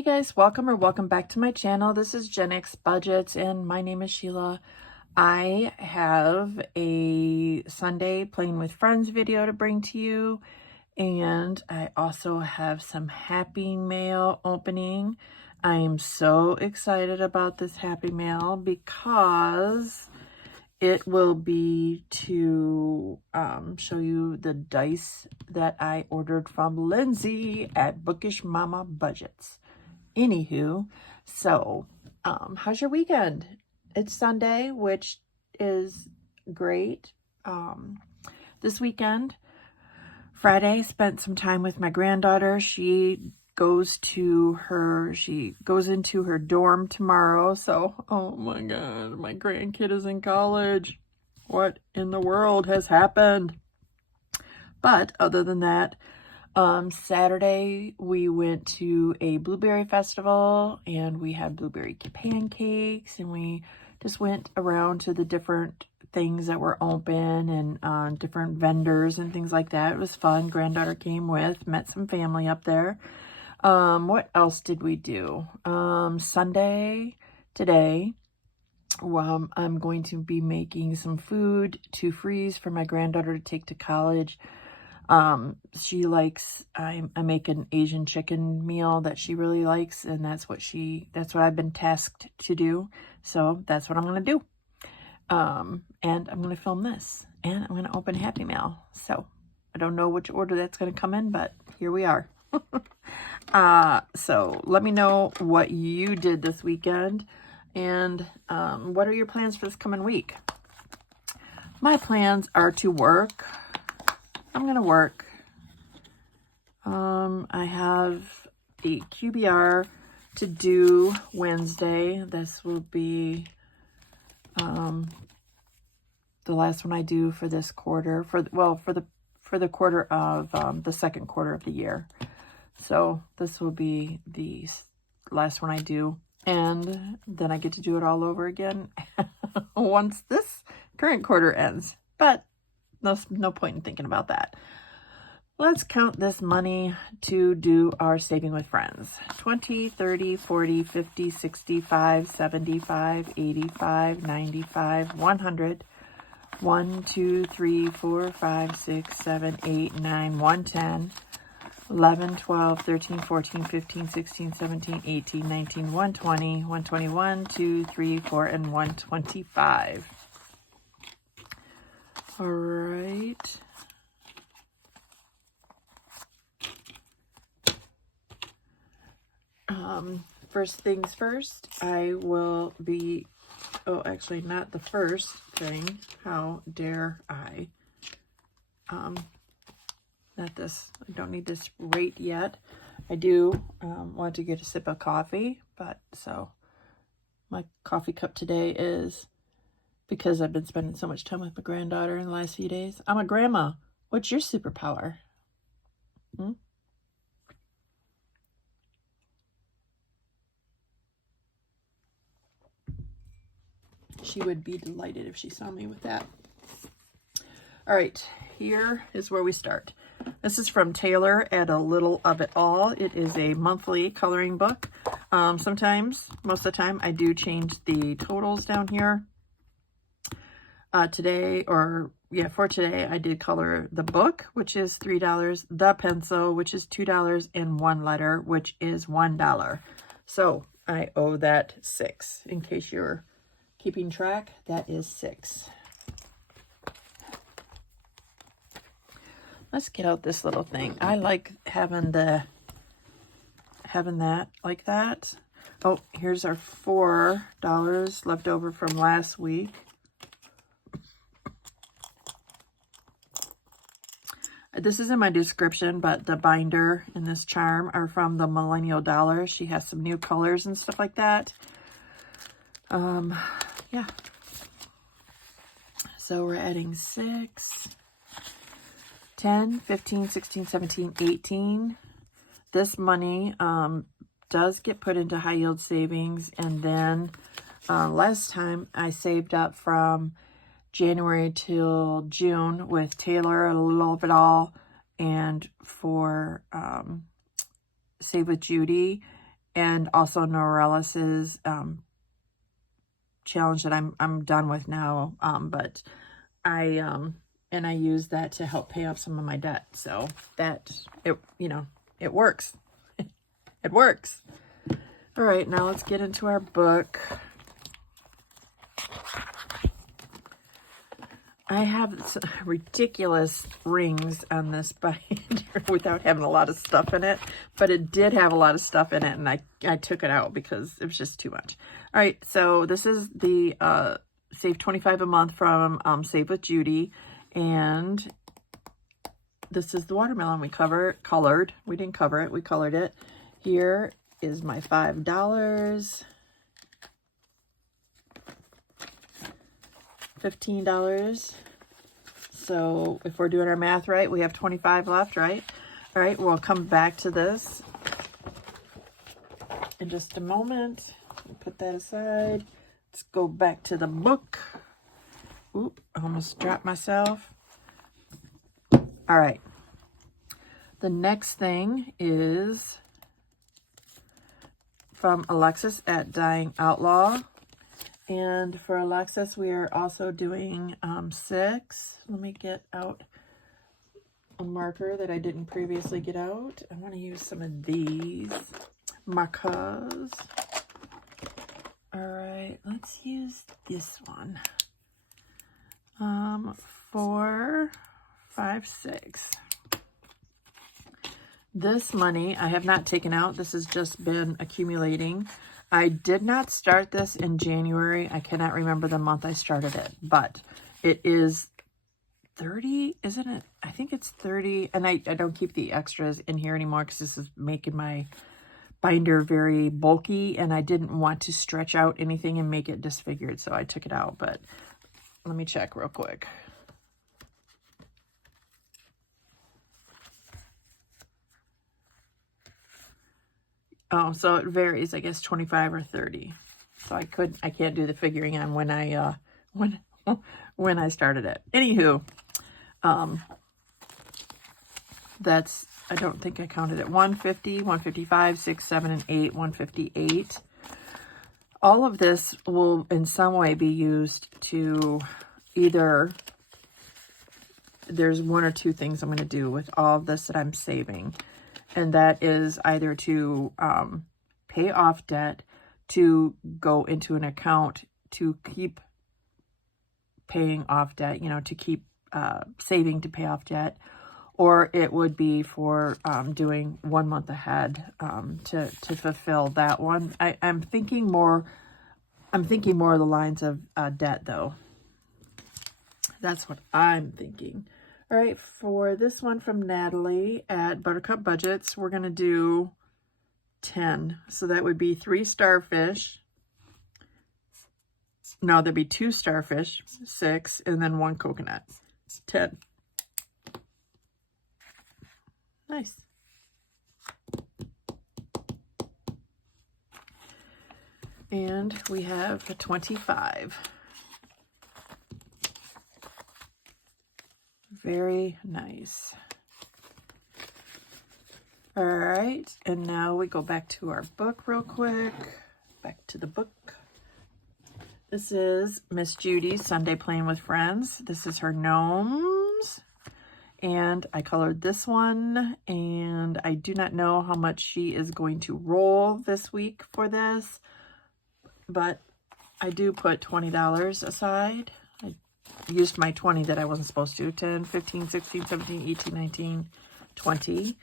Hey guys, welcome back to my channel. This is genXbudgets and my name is Sheila. I have a Sunday playing with friends video to bring to you, and I also have some Happy Mail opening. I am so excited about this Happy Mail because it will be to show you the dice that I ordered from Lindsay at Bookish Mama Budgets. Anywho, so how's your weekend? It's Sunday, which is great. This weekend, Friday, spent some time with my granddaughter. She goes into her dorm tomorrow. So, oh my God, my grandkid is in college. What in the world has happened? But other than that, Saturday we went to a blueberry festival and we had blueberry pancakes, and we just went around to the different things that were open and different vendors and things like that. It was fun. Granddaughter came with, met some family up there. What else did we do? Sunday, today, I'm going to be making some food to freeze for my granddaughter to take to college. She likes, I make an Asian chicken meal that she really likes, and that's what I've been tasked to do. So that's what I'm going to do. And I'm going to film this, and I'm going to open Happy Mail. So I don't know which order that's going to come in, but here we are. So let me know what you did this weekend, and, what are your plans for this coming week? My plans are to work. I'm going to work. I have a QBR to do Wednesday. This will be the last one I do for this quarter, for the quarter of the second quarter of the year. So this will be the last one I do, and then I get to do it all over again once this current quarter ends. But no point in thinking about that. Let's count this money to do our saving with friends. 20, 30, 40, 50, 65, 75, 85, 95, 100, 1, 2, 3, 4, 5, 6, 7, 8, 9, 110, 11, 12, 13, 14, 15, 16, 17, 18, 19, 120, 121, 2, 3, 4, and 125. All right. First things first, I will be, oh, actually not the first thing. How dare I? Not this. I don't need this rate yet. I do want to get a sip of coffee, but so my coffee cup today is, because I've been spending so much time with my granddaughter in the last few days. I'm a grandma. What's your superpower? She would be delighted if she saw me with that. All right, here is where we start. This is from Taylor at A Little of It All. It is a monthly coloring book. Sometimes, most of the time, I do change the totals down here. For today, I did color the book, which is $3, the pencil, which is $2, and one letter, which is $1. So I owe that $6. In case you're keeping track, that is $6. Let's get out this little thing. I like having that like that. Oh, here's our $4 left over from last week. This is in my description, but the binder and this charm are from the Millennial Dollar. She has some new colors and stuff like that. Yeah. So we're adding 6, 10, 15, 16, 17, 18. This money does get put into high yield savings. And then last time I saved up from January till June with Taylor, A Little of It All, and for Save with Judy. and also Norellis's challenge that I'm done with now. But I use that to help pay off some of my debt. So that it works. It works. All right, now let's get into our book. I have ridiculous rings on this binder without having a lot of stuff in it, but it did have a lot of stuff in it, and I took it out because it was just too much. All right, so this is the Save 25 a month from Save with Judy, and this is the watermelon we colored. We didn't cover it, we colored it. Here is my $5. $15. So if we're doing our math right, we have 25 left, right? All right, we'll come back to this in just a moment. Put that aside. Let's go back to the book. Oop, I almost dropped myself. All right. The next thing is from Alexis at Dying Outlaw. And for Alexis, we are also doing 6. Let me get out a marker that I didn't previously get out. I want to use some of these markers. All right, let's use this one. 4, 5, 6. This money I have not taken out. This has just been accumulating. I did not start this in January. I cannot remember the month I started it, but it is 30, isn't it? I think it's 30, and I don't keep the extras in here anymore because this is making my binder very bulky, and I didn't want to stretch out anything and make it disfigured, so I took it out. But let me check real quick. Oh, so it varies, I guess 25 or 30. So I can't do the figuring on when I when I started it. Anywho, that's, I don't think I counted it. 150, 155, 6, 7, and 8, 158. All of this will in some way be used to either, there's one or two things I'm going to do with all of this that I'm saving. And that is either to pay off debt, to go into an account to keep paying off debt, to keep saving to pay off debt, or it would be for doing 1 month ahead to fulfill that one. I'm thinking more of the lines of debt, though. That's what I'm thinking. All right, for this one from Natalie at Buttercup Budgets, we're going to do 10. So that would be 3 starfish. No, there'd be 2 starfish, 6, and then 1 coconut. 10. Nice. And we have a 25. Very nice. All right, and now we go back to our book real quick. Back to the book. This is Miss Judy's Sunday Playing with Friends. This is her gnomes. And I colored this one, and I do not know how much she is going to roll this week for this, but I do put $20 aside. I used my 20 that I wasn't supposed to. 10, 15, 16, 17, 18, 19, 20.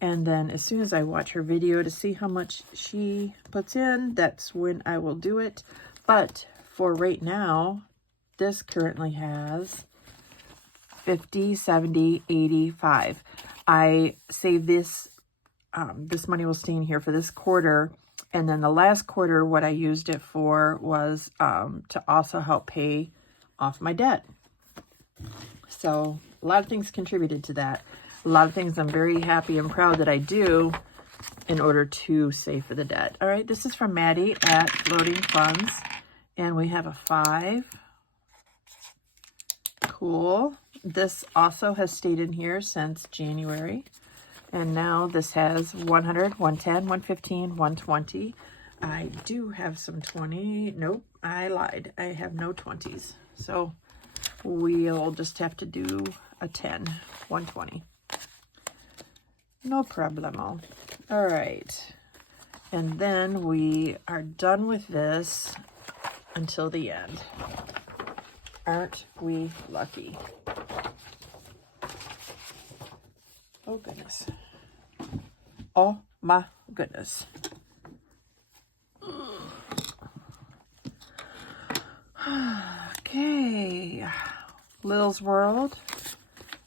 And then as soon as I watch her video to see how much she puts in, that's when I will do it. But for right now, this currently has 50, 70, 85. I saved this, this money will stay in here for this quarter. And then the last quarter, what I used it for was to also help pay off my debt. So a lot of things contributed to that. A lot of things I'm very happy and proud that I do in order to save for the debt. All right, this is from Maddie at Floating Funds. And we have a 5. Cool. This also has stayed in here since January. And now this has 100, 110, 115, 120. I do have some 20. Nope, I lied. I have no 20s. So we'll just have to do a 10, 120. No problemo. All right. And then we are done with this until the end. Aren't we lucky? Oh, goodness. Oh, my goodness. Okay. Lil's World.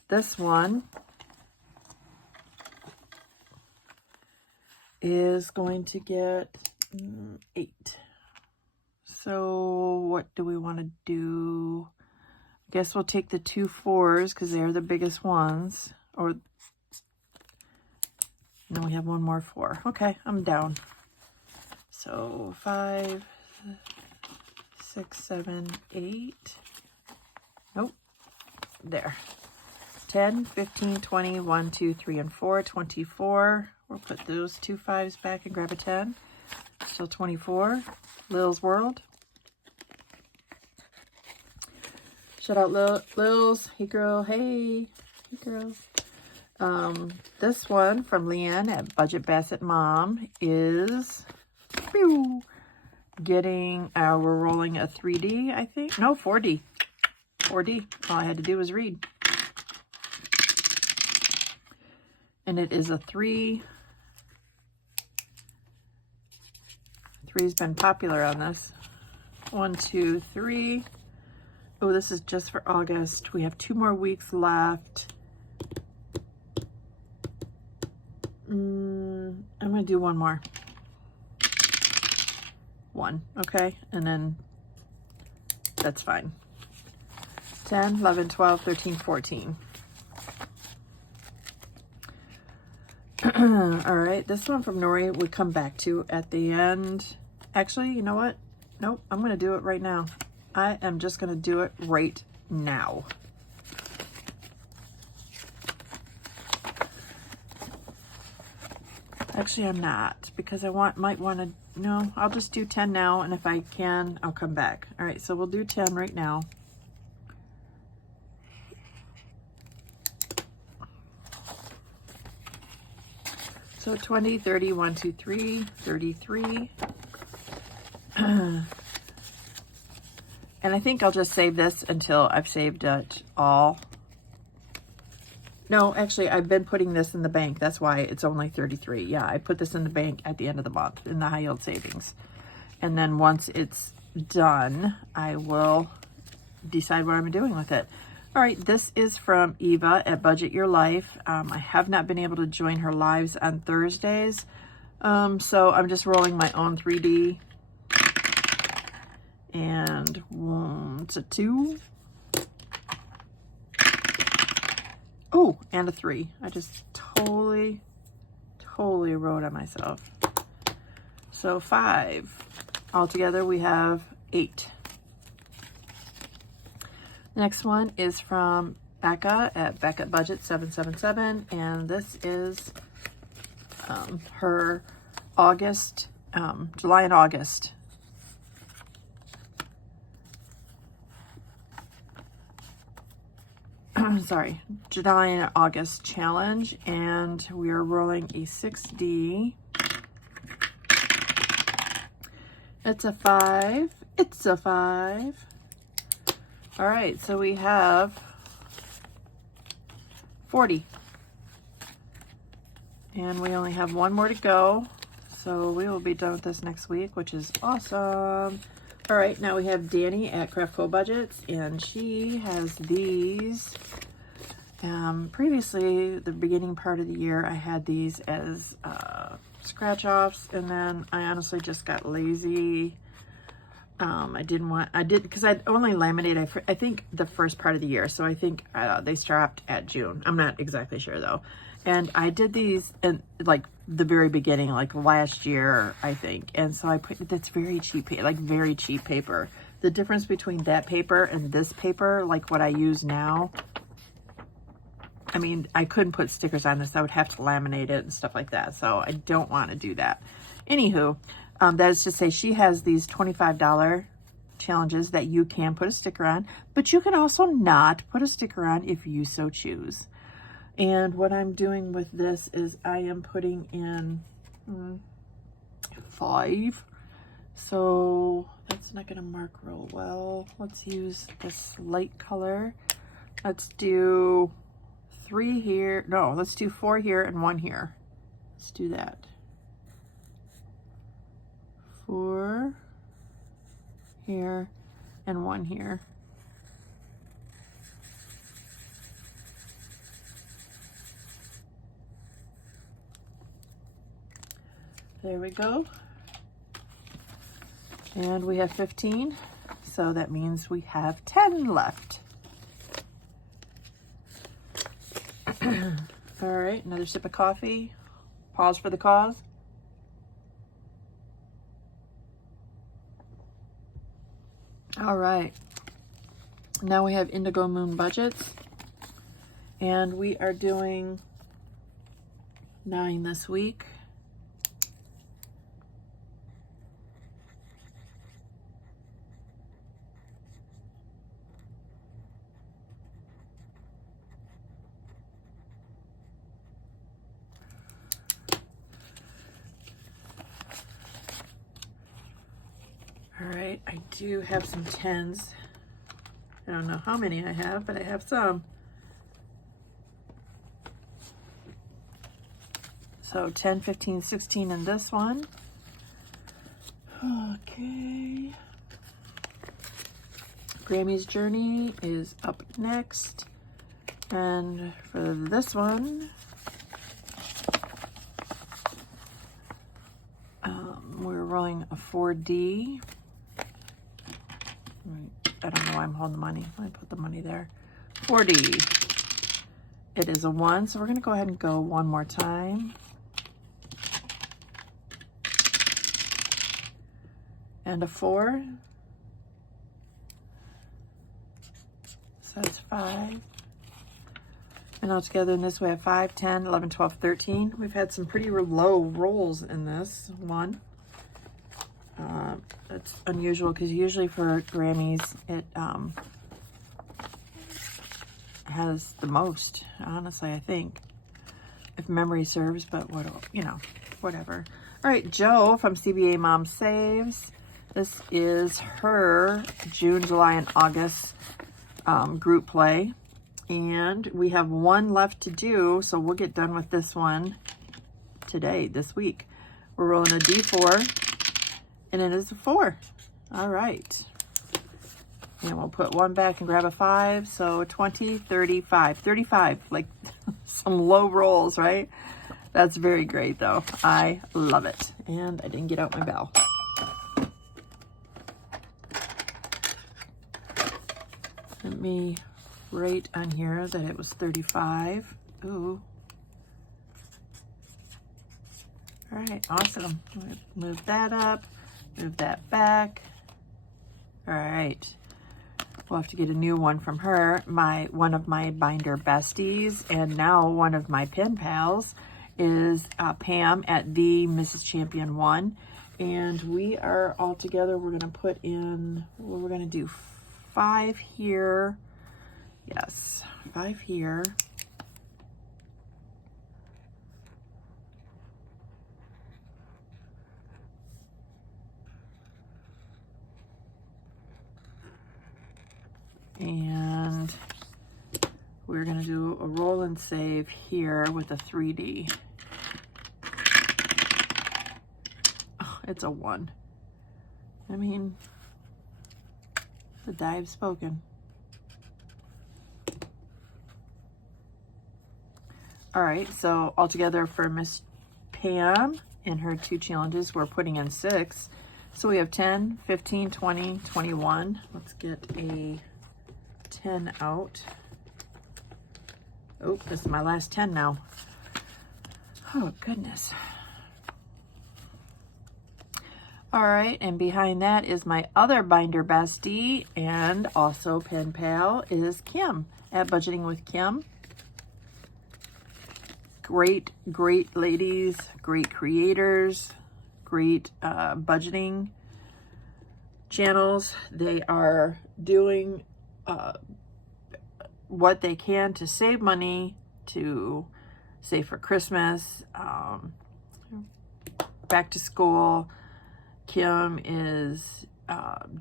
This one is going to get 8. So what do we want to do? I guess we'll take the 2 4s because they're the biggest ones. Or then we have one more 4. Okay, I'm down. So 5, 6, 7, 8. Nope. There. 10, 15, 20, 1, 2, 3, and 4. 24. We'll put those 2 5s back and grab a 10. Still 24. Lil's World. Shout out Lil's. Hey girl. Hey. Hey girl. This one from Leanne at Budget Bassett Mom is getting, we're rolling a 3D, I think. No, 4D. 4D. All I had to do was read. And it is a 3. 3's been popular on this. 1, 2, 3. Oh, this is just for August. We have 2 more weeks left. I'm going to do one more. 1, okay? And then that's fine. 10, 11, 12, 13, 14. All right, this one from Nori would come back to at the end. Actually, you know what? Nope, I'm going to do it right now. I am just going to do it right now. Actually, I'm not, because I might want to, no, I'll just do 10 now, and if I can, I'll come back. All right, so we'll do 10 right now. So 20, 30, 1, 2, 3, 33. And I think I'll just save this until I've saved it all. No, actually, I've been putting this in the bank. That's why it's only 33. Yeah, I put this in the bank at the end of the month in the high yield savings. And then once it's done, I will decide what I'm doing with it. All right, this is from Eva at Budget Your Life. I have not been able to join her lives on Thursdays. So I'm just rolling my own 3D. And it's a 2. Oh, and a 3. I just totally wrote on myself. So 5. Altogether, we have 8. Next one is from Becca at Becca Budget 777. And this is her August, July and August. Sorry, July and August challenge, and we are rolling a 6D. It's a 5. It's a 5. All right, so we have 40. And we only have one more to go. So we will be done with this next week, which is awesome. All right, now we have Danny at Craftful Budgets, and she has these. Previously, the beginning part of the year, I had these as scratch-offs, and then I honestly just got lazy. Because I'd only laminate, I think, the first part of the year, so I think they stopped at June. I'm not exactly sure, though. And I did these in, like, the very beginning, like, last year, I think. And so I put, that's very cheap, like, very cheap paper. The difference between that paper and this paper, like what I use now, I mean, I couldn't put stickers on this. I would have to laminate it and stuff like that. So I don't want to do that. Anywho, that is to say she has these $25 challenges that you can put a sticker on, but you can also not put a sticker on if you so choose. And what I'm doing with this is I am putting in 5. So that's not going to mark real well. Let's use this light color. Let's do 3 here. No, let's do 4 here and 1 here. Let's do that. 4 here and 1 here. There we go. And we have 15, so that means we have 10 left. All right, another sip of coffee. Pause for the cause. All right, now we have Indigo Moon Budgets, and we are doing 9 this week. All right, I do have some 10s. I don't know how many I have, but I have some. So 10, 15, 16 in this one. Okay. Grammy's Journey is up next. And for this one, we're rolling a 4D. I don't know why I'm holding the money. Let me put the money there. 4D. It is a 1, so we're going to go ahead and go one more time. And a 4. So that's 5. And altogether in this we have 5, 10, 11, 12, 13. We've had some pretty low rolls in this one. That's unusual because usually for Grammys it has the most, honestly, I think, if memory serves, but what, you know, whatever. All right, Joe from CBA Mom Saves. This is her June, July, and August group play. And we have 1 left to do, so we'll get done with this one today, this week. We're rolling a D4. And it is a 4. All right. And we'll put 1 back and grab a 5. So 20, 35. 35, like some low rolls, right? That's very great, though. I love it. And I didn't get out my bell. Let me write on here that it was 35. Ooh. All right, awesome. Move that up. Move that back. All right. We'll have to get a new one from her. One of my binder besties and now one of my pen pals is Pam at the Mrs. Champion 1. And we are all together. We're going to put in, well, we're going to do 5 here. Yes, 5 here. And we're going to do a roll and save here with a 3D. Oh, it's a 1. I mean, the dive's spoken. All right, so altogether for Miss Pam and her 2 challenges, we're putting in 6. So we have 10, 15, 20, 21. Let's get a 10 out. Oh, this is my last 10 now. Oh, goodness. All right, and behind that is my other binder bestie and also pen pal is Kim at Budgeting with Kim. great ladies, great creators, great budgeting channels. They are doing what they can to save money, to save for Christmas, back to school. Kim is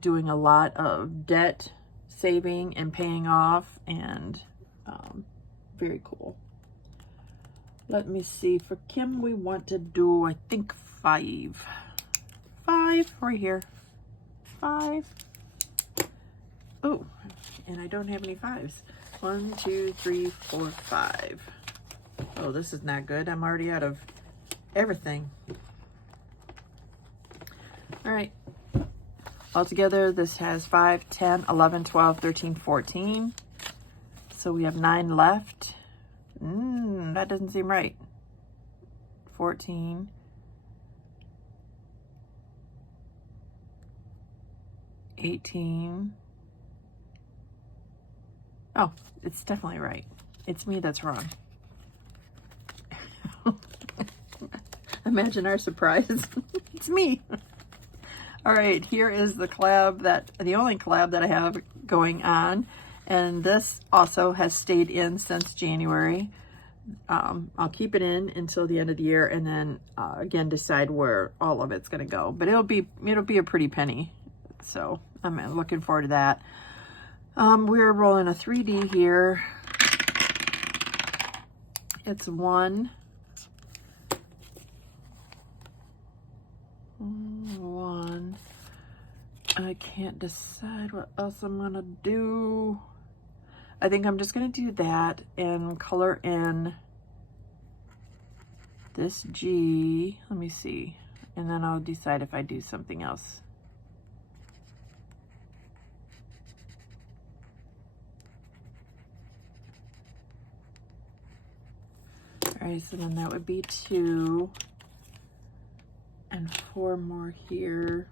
doing a lot of debt saving and paying off, and very cool. Let me see. For Kim, we want to do, I think, 5 right here. 5. Oh, and I don't have any 5s. 1, 2, 3, 4, 5. Oh, this is not good. I'm already out of everything. All right. Altogether, this has 5, 10, 11, 12, 13, 14. So we have 9 left. That doesn't seem right. 14. 18. Oh, it's definitely right. It's me that's wrong. Imagine our surprise. It's me. All right, here is the collab, the only collab that I have going on. And this also has stayed in since January. I'll keep it in until the end of the year, and then again decide where all of it's gonna go. But it'll be a pretty penny. So I'm looking forward to that. We're rolling a 3D here. It's 1. 1. I can't decide what else I'm gonna do. I think I'm just gonna do that and color in this G. Let me see. And then I'll decide if I do something else. All right, so then that would be 2 and 4 more here.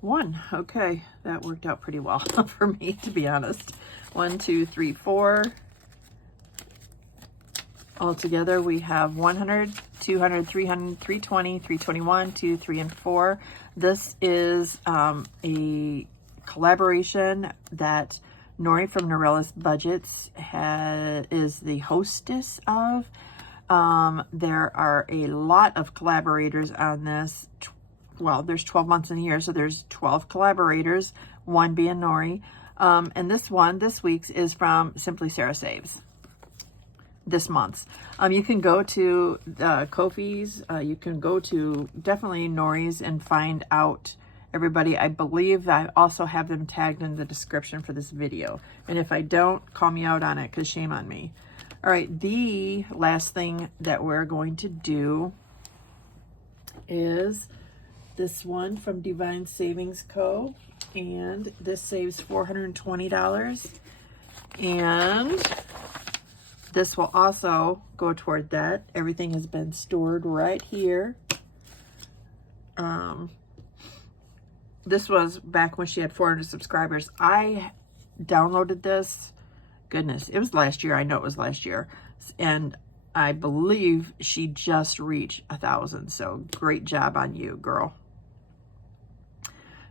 One. Okay, that worked out pretty well for me, to be honest. 1, 2, 3, 4. Altogether, we have 100, 200, 300, 320, 321, 2, 3, and 4. This is a collaboration that Nori from GenXbudgets is the hostess of. There are a lot of collaborators on this. Well, there's 12 months in a year, so there's 12 collaborators, one being Nori. And this week's is from Simply Sarah Saves. This month's. You can go to Kofi's, you can go to definitely Nori's and find out everybody. I believe I also have them tagged in the description for this video. And if I don't, call me out on it, because shame on me. All right, the last thing that we're going to do is this one from Divine Savings Co. And this saves $420. And this will also go toward that. Everything has been stored right here. This was back when she had 400 subscribers. I downloaded this. Goodness, it was last year. I know it was last year. And I believe she just reached 1,000. So great job on you, girl.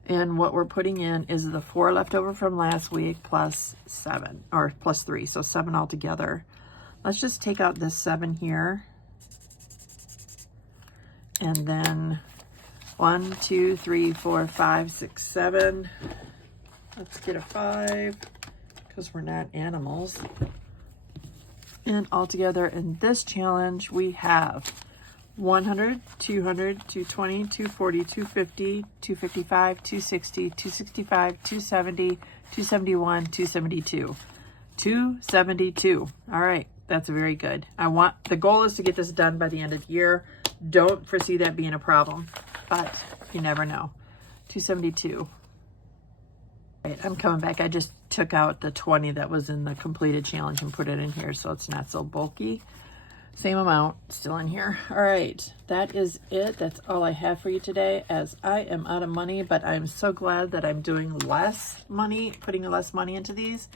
And what we're putting in is the 4 left over from last week plus 7, or plus 3. So 7 altogether. Let's just take out this 7 here. And then 1, 2, 3, 4, 5, 6, 7. Let's get a 5 because we're not animals. And altogether in this challenge, we have 100, 200, 220, 240, 250, 255, 260, 265, 270, 271, 272. 272. All right. That's very good. The goal is to get this done by the end of the year. Don't foresee that being a problem, but you never know. 272. Right, I'm coming back. I just took out the 20 that was in the completed challenge and put it in here so it's not so bulky. Same amount still in here. All right, that is it. That's all I have for you today, as I am out of money, but I'm so glad that I'm doing less money, putting less money into these.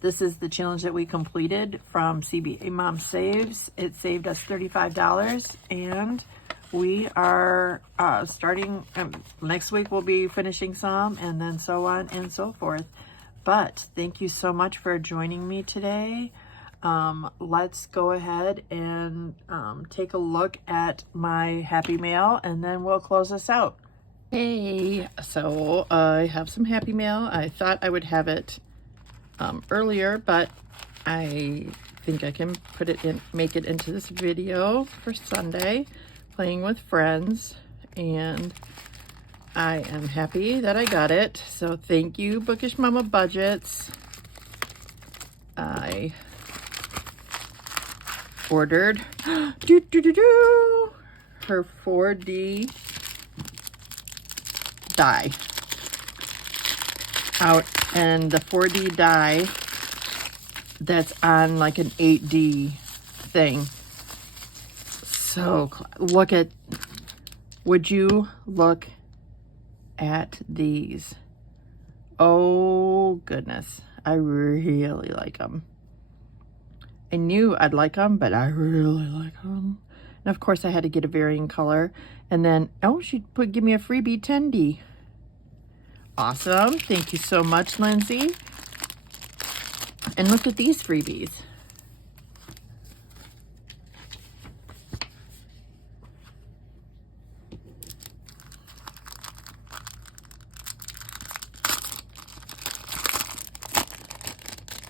This is the challenge that we completed from CBA Mom Saves. It saved us $35, and we are starting, next week we'll be finishing some, and then so on and so forth. But thank you so much for joining me today. Let's go ahead and take a look at my Happy Mail, and then we'll close this out. Hey, so I have some Happy Mail. I thought I would have it earlier, but I think I can put it in, make it into this video for Sunday, playing with friends, and I am happy that I got it. So thank you, Bookish Mama Budgets. I ordered her 4D die out, and the 4D die that's on like an 8D thing. So look at, would you look at these? Oh goodness, I really like them. I knew I'd like them, but I really like them. And of course I had to get a varying color. And then, oh, she give me a freebie 10D. Awesome. Thank you so much, Lindsay. And look at these freebies.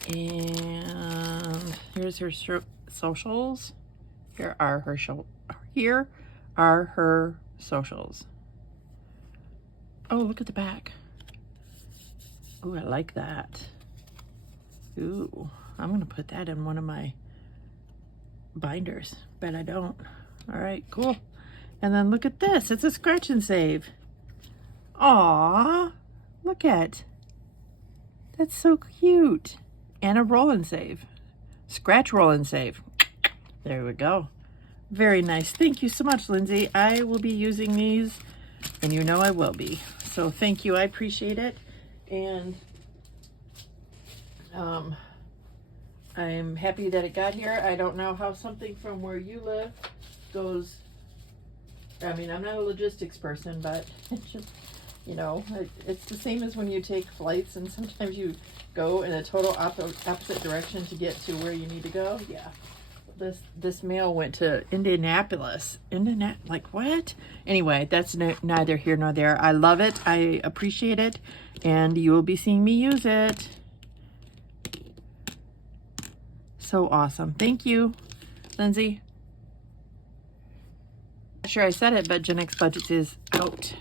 And here's her socials. Here are her socials. Oh, look at the back. Oh, I like that. Ooh, I'm gonna put that in one of my binders, but I don't. All right, cool. And then look at this. It's a scratch and save. Aw, look at. That's so cute. And a roll and save. Scratch, roll and save. There we go. Very nice. Thank you so much, Lindsay. I will be using these, and you know I will be. So thank you. I appreciate it. And I'm happy that it got here. I don't know how something from where you live goes. I mean, I'm not a logistics person, but it's just, you know, it's the same as when you take flights and sometimes you go in a total opposite direction to get to where you need to go. Yeah. This mail went to Indianapolis. Like what? Anyway, that's neither here nor there. I love it. I appreciate it. And you will be seeing me use it. So awesome. Thank you, Lindsay. Not sure I said it, but GenXbudgets is out.